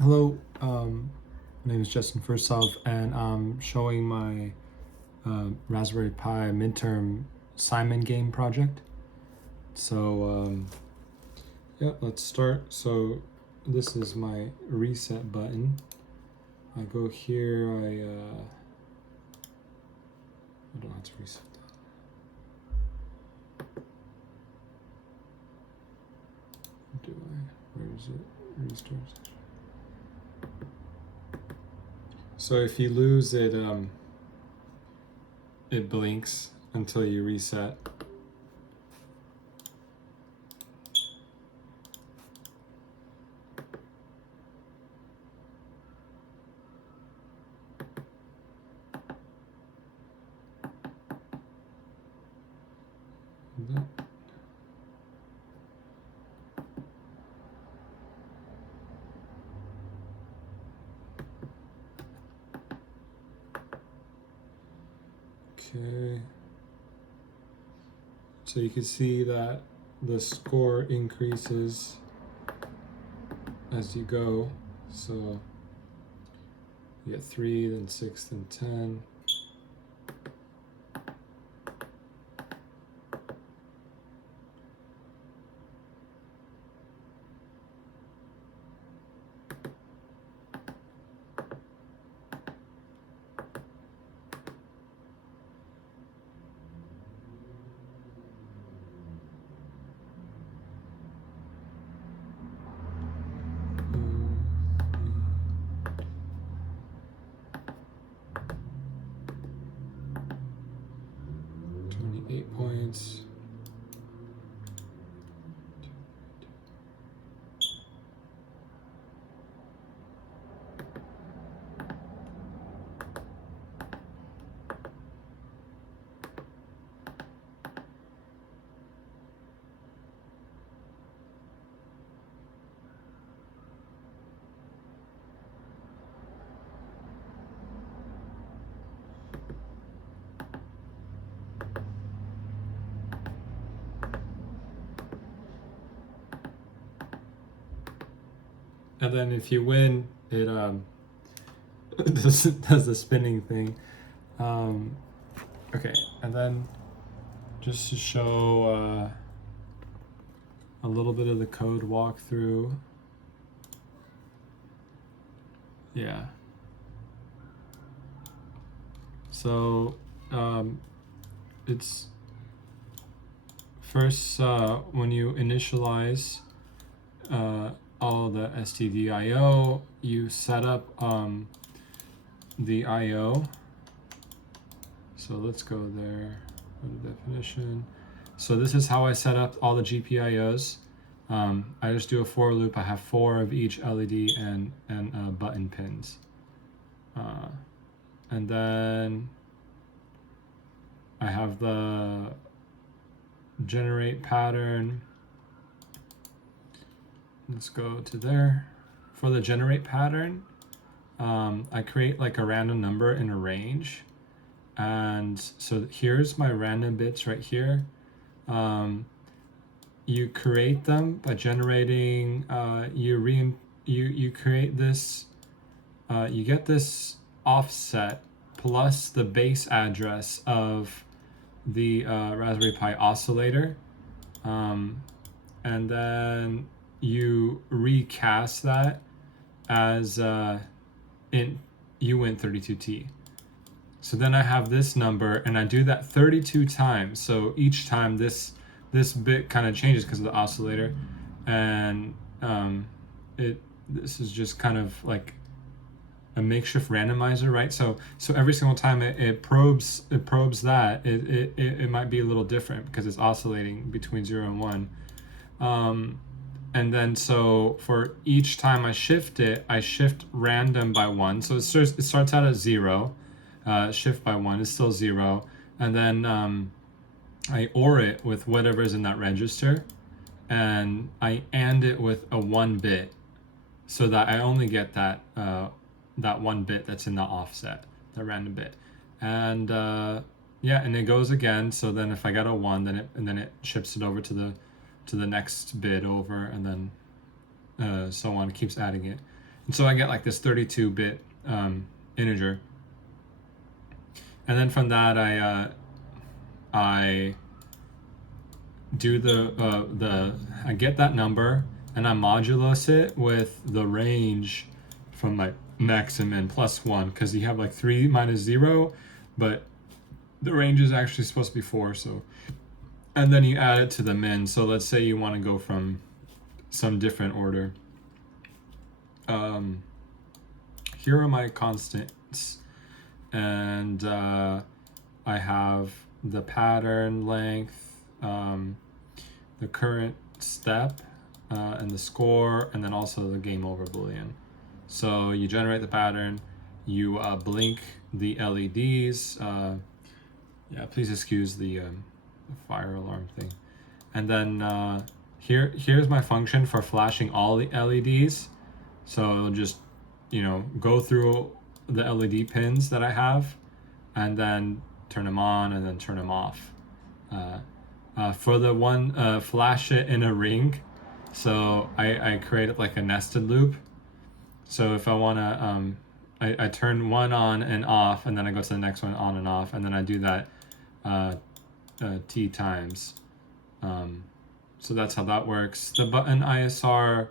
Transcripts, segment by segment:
Hello, my name is Justin Fursov, and I'm showing my Raspberry Pi midterm Simon game project. So, yeah, let's start. So, this is my reset button. I go here, I don't have to reset that. Do I? Where is it? Restart. So if you lose it, it blinks until you reset. Okay. So you can see that the score increases as you go. So you get 3, then 6, then 10. Um, 28 points. And then if you win, it does the spinning thing. Okay, and then just to show a little bit of the code walkthrough. Yeah. So it's first when you initialize all the stdio, you set up the IO. So let's go there, go to definition. So this is how I set up all the GPIOs. I just do a for loop. I have 4 of each LED and button pins. And then I have the generate pattern. Let's go to there. For the generate pattern, I create like a random number in a range. And so here's my random bits right here. You create them by generating, you create this, you get this offset plus the base address of the Raspberry Pi oscillator. And then you recast that as in uint32t. So then I have this number, and I do that 32 times. So each time this bit kind of changes because of the oscillator, and this is just kind of like a makeshift randomizer, right? So every single time it probes that, it might be a little different because it's oscillating between 0 and 1. And then so for each time I shift it, I shift random by 1. So it starts out at 0. Shift by 1 is still 0. And then I OR it with whatever is in that register. And I AND it with a 1 bit so that I only get that 1 bit that's in the offset, the random bit. And yeah, and it goes again. So then if I got a 1, then it ships it over to the next bit over, and then so on. It keeps adding it. So I get like this 32-bit integer, and then from that I do I get that number and I modulus it with the range from like max and min plus 1, because you have like 3 minus 0, but the range is actually supposed to be 4. So, and then you add it to the min. So let's say you want to go from some different order. Here are my constants, and I have the pattern length, the current step, and the score, and then also the game over boolean. So you generate the pattern, you blink the LEDs. Yeah, please excuse the fire alarm thing. And then here's my function for flashing all the LEDs. So it'll just, go through the LED pins that I have, and then turn them on and then turn them off. For the one flash it in a ring, so I created like a nested loop. So if I want to, I turn one on and off, and then I go to the next one on and off, and then I do that t times. So that's how that works. The button ISR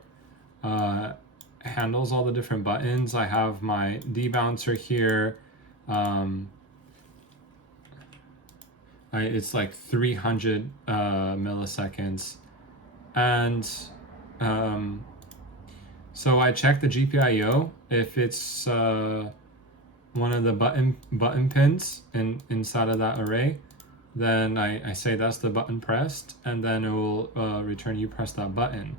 handles all the different buttons. I have my debouncer here. It's like 300 milliseconds, and so I check the GPIO if it's one of the button pins inside of that array. Then I say that's the button pressed, and then it will return you press that button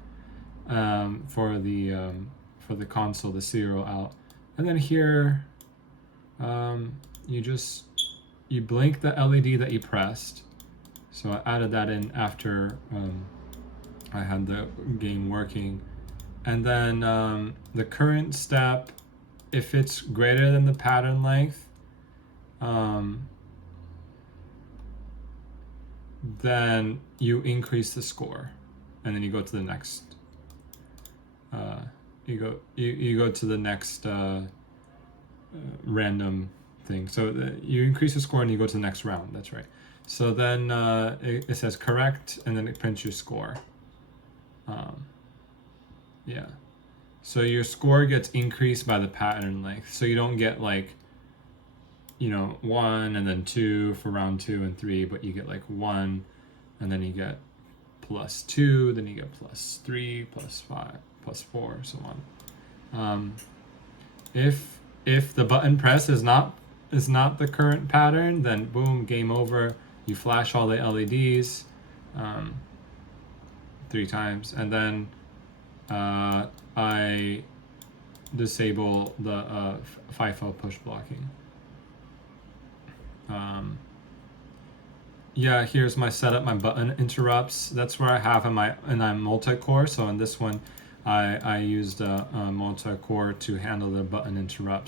for the console, the serial out. And then here you blink the LED that you pressed. So I added that in after I had the game working. And then the current step, if it's greater than the pattern length, then you increase the score, and then you go to the next. You go to the next random thing. So you increase the score and you go to the next round. That's right. So then it says correct, and then it prints your score. Yeah. So your score gets increased by the pattern length. So you don't get like, 1 and then 2 for round 2 and 3, but you get like 1, and then you get +2, then you get +3, +5, +4, so on. If the button press is not the current pattern, then boom, game over. You flash all the LEDs 3 times, and then I disable the FIFO push blocking. Yeah, here's my setup, my button interrupts. That's where I have and I'm multi-core. So in this one, I used a multi-core to handle the button interrupts.